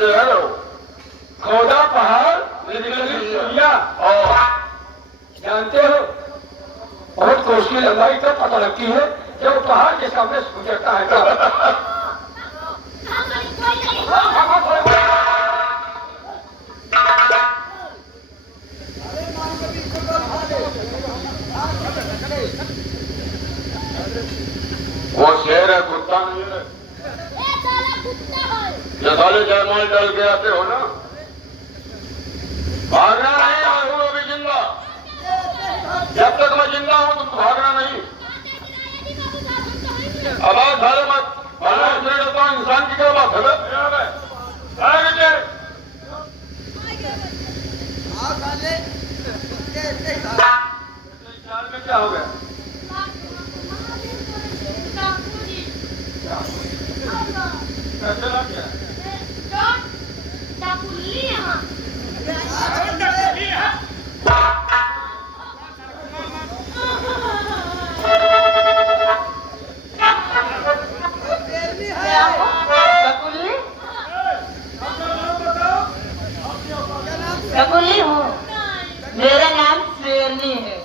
जो है खोदा पहाड़ और जानते हो बहुत कोस की लंबाई तब पता लगती है जब पहाड़ के सामने गुजरता है तब। वो शेर है, कुत्ता नहीं है। ये साले जयमाल डाल के आते हो ना, भागना नहीं। मैं हूँ अभी जिंदा, जब तक मैं जिंदा हूँ तुम भागना नहीं। अब आप सारे मत देता हूँ, इंसान की क्या बात है? में क्या हो गया? चला क्या? ककुली हूँ, मेरा नाम शेरनी है।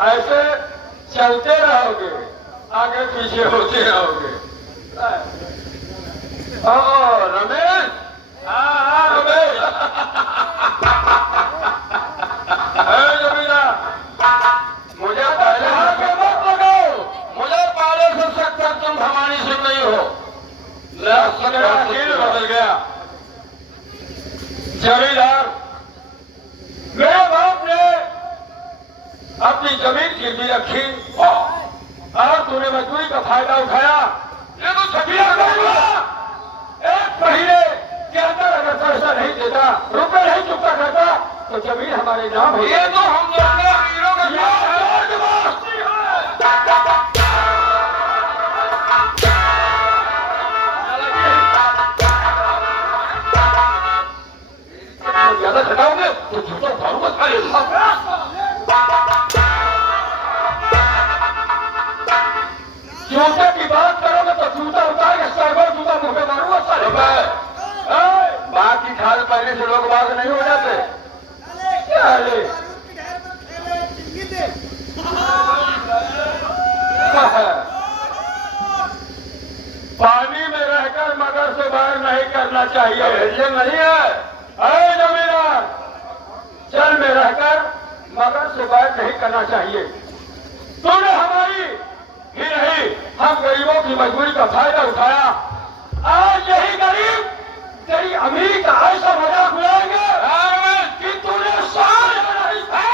ऐसे चलते रहोगे, आगे पीछे होते रहोगे। रमेश, रमेश जमीना, मुझे पहले आगे मत लगाओ। मुझे पहले से सकता तुम भवानी सिंह नहीं हो। खेल बदल गया। जमींदार, मेरे बाप ने अपनी जमीन गिरवी रखी और तूने मजदूरी का फायदा उठाया। ये तो छठिया एक महीने के अंदर अगर पैसा नहीं देता, रुपए नहीं चुकता करता तो जमीन हमारे नाम है। ये तो हम दोनों वीरों का ज्यादा घटाओगे तो जूता उतारूंगा सारे। जूते की बात करोगे तो जूता उतार के साइबर जूता मुंह में मारूंगा सारे। बाकी खाल पहले से लोग बाग नहीं हो जाते। पानी में रहकर मगर से वार नहीं करना चाहिए, ये नहीं है। अरे जमींदार, जल में रहकर मगर से वार नहीं करना चाहिए। तूने हमारी ही नहीं, हम गरीबों की मजबूरी का फायदा उठाया। आज यही गरीब तेरी अमीरी का ऐसा मजाक उड़ाएंगे कि तूने साल नहीं था।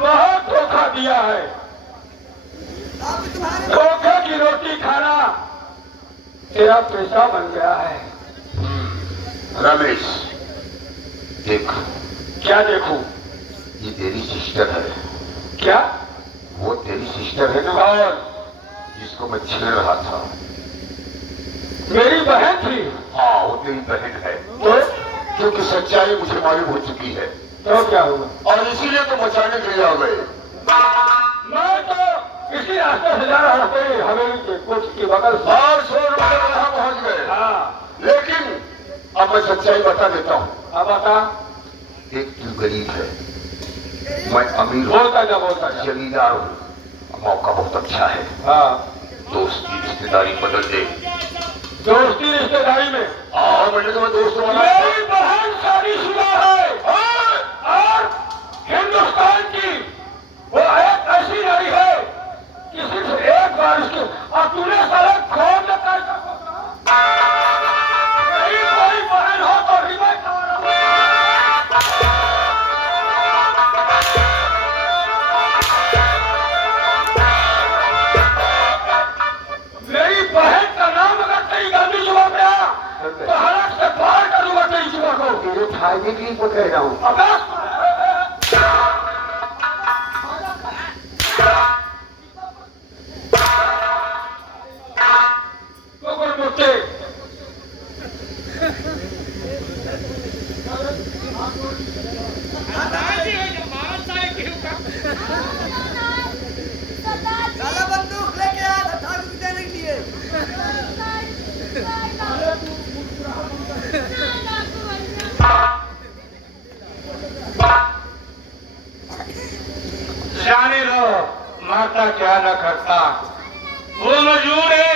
बहुत धोखा दिया है। धोखे की रोटी खाना तेरा पेशा बन गया है। रमेश, देख। क्या देखूं? ये तेरी सिस्टर है। क्या? वो तेरी सिस्टर है ना? और जिसको मैं छेड़ रहा था। मेरी बहन थी। हाँ, वो तेरी बहन है। तो क्योंकि सच्चाई मुझे मालूम हो चुकी है। तो क्या हुआ? और इसीलिए तो बचाने के लिए आ गए। मैं तो इसी रास्ते से जा रहा था, हवेली के कोच के बगल से। और 100 रुपये वहां पहुंच गए। हाँ, लेकिन अब मैं सच्चाई बता देता हूँ। अब बता। एक तू गरीब है, मैं अमीर हूँ। बोलता जा। जमींदार हूँ। मौका बहुत अच्छा है। हाँ, दोस्ती रिश्तेदारी बदल दे। दोस्ती रिश्तेदारी में मैंने तो मैं दोस्त बना। मेरी बहन शादीशुदा है और हिंदुस्तान की वो एक ऐसी नारी है कि सिर्फ एक बार उसके, और तूने सारे खोल में कैसा मेरी कोई बहन हो तो भी मैं मेरी बहन का नाम अगर तेरी गांधी जुबान पे आया रहा हूँ। साला बंदूक लेके आ ठाकुर को देने के लिए। जाने दो माता क्या न करता, वो मजबूर है।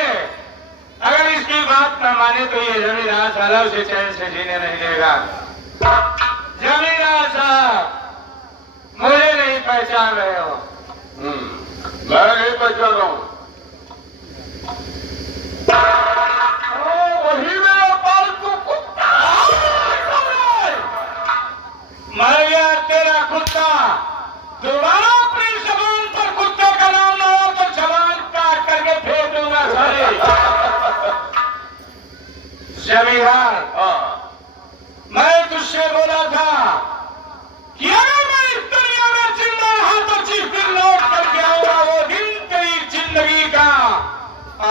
अगर इसकी बात न माने तो ये जमींदार साला उसे चैन से जीने नहीं देगा। जमींदार साहब मुझे नहीं पहचान रहे हो? मैं नहीं पहचान रहा हूँ। वही मेरा पालतू कुत्ता मर गया। तेरा कुत्ता दोबारा अपनी जबान पर कुत्ते का नाम ना हो तो जबान काट करके फेंक दूंगा सारे। जमींदार, मैं तुझसे बोला था कि अगर मैं इस दुनिया में जिंदा रहा तो जिस दिन लौट करके आऊंगा वो दिन तेरी जिंदगी का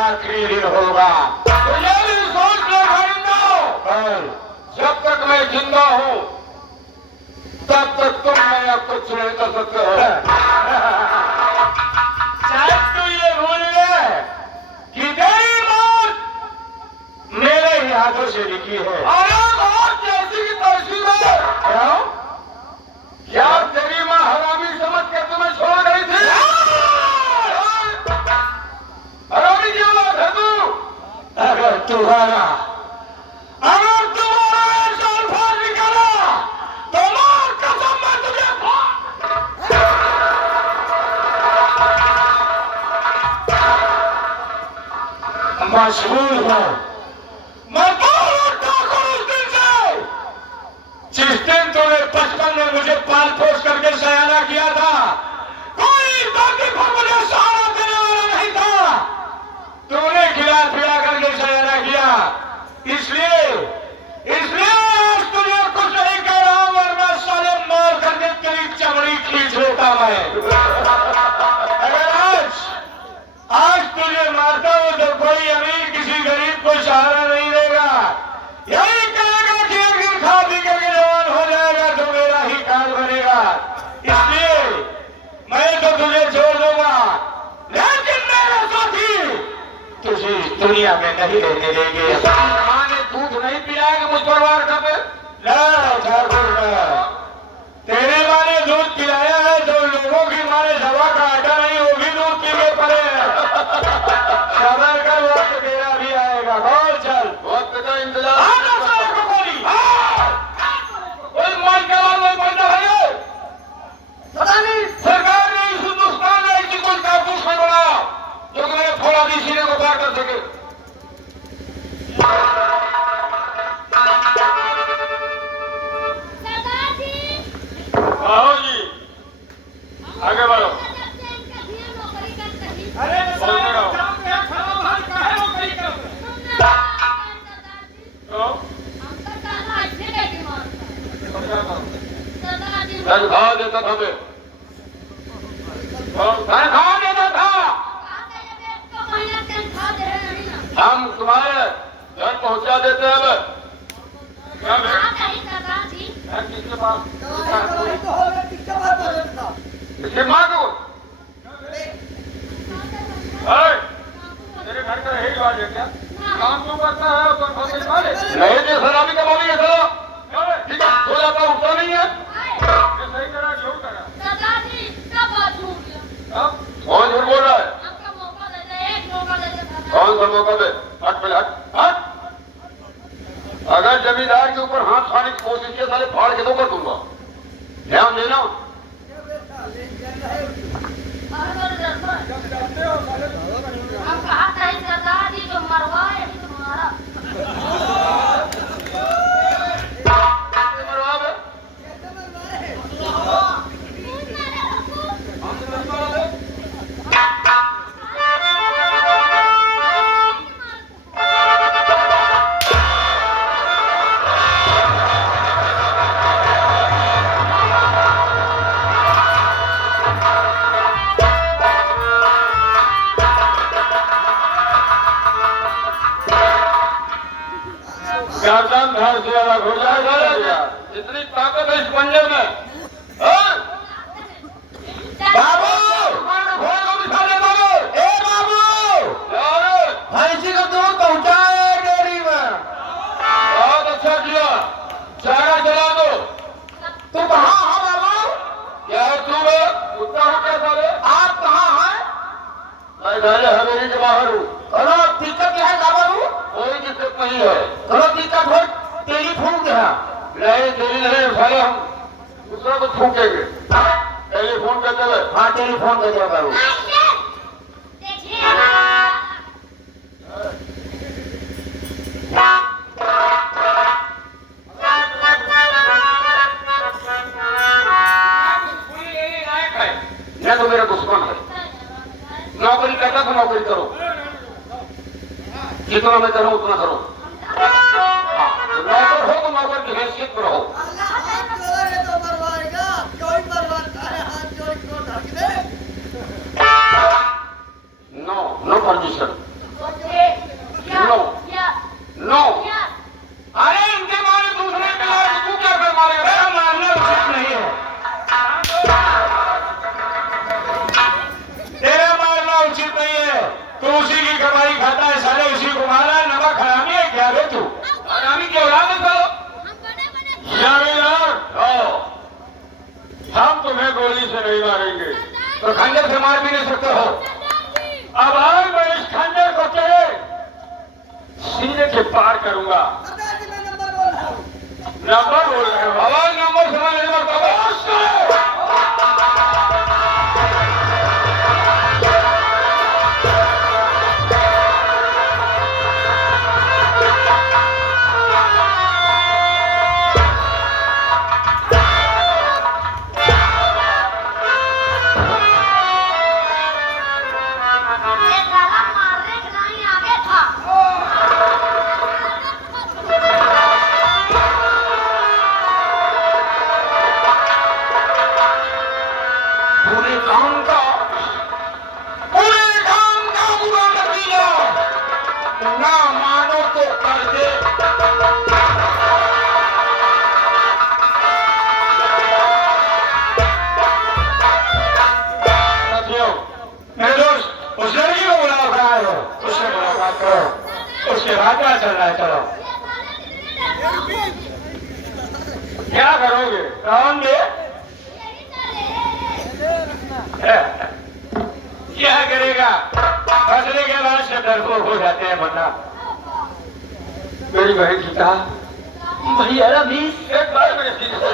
आखिरी दिन होगा। तो ये भी सोच ले भाईंदो, जब तक मैं जिंदा हूं तब तक तुम मेरा कुछ नहीं कर सकते हो। शायद तू ये भूल गया कि तेरी मौत मेरे ही हाथों से लिखी है। अरे मौत जैसी की तैसी है। क्यों? क्या तेरी माँ हरामी समझ के तुम्हें छोड़ गई थी? हरामी की औलाद है तू। अगर तुम्हारा ऐसा अल्फाज निकाला तो मार कसम मैं तुझे मशहूर हूं। मैं बहुत ठाकुर उस दिन से जिस दिन तूने बचपन में मुझे पाल पोस करके सयाना किया था। कोई धरती पर मुझे सहारा देने वाला नहीं था। तूने खिला पिला करके सयाना किया। इसलिए आज तुझे कुछ नहीं कह रहा हूं, वरना साले मार करके तेरी चमड़ी खींच लेता मैं। अगर आज तुझे मारता हूं तो कोई अमीर किसी गरीब को सहारा नहीं देगा। यही कहेगा कि एक दिन खा पी करके जवान हो जाएगा तो मेरा ही काल बनेगा। इसलिए मैं तो तुझे छोड़ दूंगा, लेकिन मेरे साथी तुझे इस दुनिया में नहीं रहने देंगे। मां ने दूध नहीं पिलाया कि मुझ पर वार कर दे? तेरी माँ ने दूध पिलाया है तो लोगों की माँ ने दवा का आटा नहीं, वो भी दूध पीने पड़े हैं। समय का वक्त तेरा भी आएगा। बोल चल, वक्त का इंतजार। सरकार ने इस हिंदुस्तान में ऐसी कोई कारतूस नहीं बनाया जो कि मेरे फौलादी सीने को पार कर सके। आओ जी, आगे बढ़ो। अरे बोलते रहो। तनख्वाह देता था मैं। तनख्वाह देता था। हम तुम्हारे घर पहुंचा देते हैं अब। क्या मैं किसके पास? इसकी माँ को तेरे घर का यही बात है क्या? काम क्यों करता है? नहीं जी, सलामी का मालिक है साला। ठीक है, सो जाता हूँ, उठता नहीं है। ये सही करा झूठ करा? कौन झूठ बोल रहा है? कौन सा मौका दे? हट पहले, हट हट। अगर जमींदार के ऊपर हाथ खाने की कोशिश की साले फाड़ के दो कर दूंगा। ध्यान देना। हम कहा था सरदार जी जो मरवाए तुम्हारा। मरवा तो इस पंजे में हाँ? बाबू घोड़े को बिठा दे बाबू। ए बाबू यार भैंसी का दूध पहुंचाए डेयरी में। बहुत अच्छा किया, चारा चला दो। तू कहाँ है बाबू? क्या है तू है? कुत्ता हो क्या साले? आप कहाँ हैं? मैं घर हवेली के बाहर हूँ। करो दिक्कत क्या है बाबू? कोई दिक्कत नहीं है। करो दिक्कत हो टेलीफोन दे। नहीं तेरी नहीं उठाए, हम दूसरा को फूकेंगे। टेलीफोन पे चले। हाँ टेलीफोन दे दो बाबू। मैं तो मेरा दुश्मन है। नौकरी करता तो नौकरी करो, जितना मैं करूं उतना करो। नौकर हो तो नौकर की हैसियत पर रहो। अल्लाह हाथ जोड़े तो मरवाएगा, कोई मरवाता है हाथ जोड़ को ढक दे। No no permission, no. अरे इनके मारे दूसरे के मारे तू क्या कर मारेगा? मेरा मारना उचित नहीं है। तेरा मारना उचित नहीं है। तू उसी की कमाई खाता है साले, उसी को मारा। नमक हरामी है क्या रे तू? हरामी की औलाद है सालो। जमींदार हम तुम्हें गोली से नहीं मारेंगे, तो खंजर से मार भी नहीं सकते हो। अब आज मैं इस खंजर को तेरे सीने के पार करूंगा। सरदार जी मैं नंबर बोल रहा हूँ। नंबर बोल रहे हो? आवाज नंबर सुना नहीं मरता। पूरे काम का बुरा नतीजा ना मानो तो कर दे। साथियों, मेरे दोस्त उस लड़की को बुला रहा है, उससे मुलाकात करो, उसके बाद क्या चल रहा है? चलो क्या करोगे? कौन दे? क्या करेगा? फसले के बाद से डरपोक हो जाते हैं बंदा। मेरी बहन गीता, भैया रवीश एक बार मेरे सीने से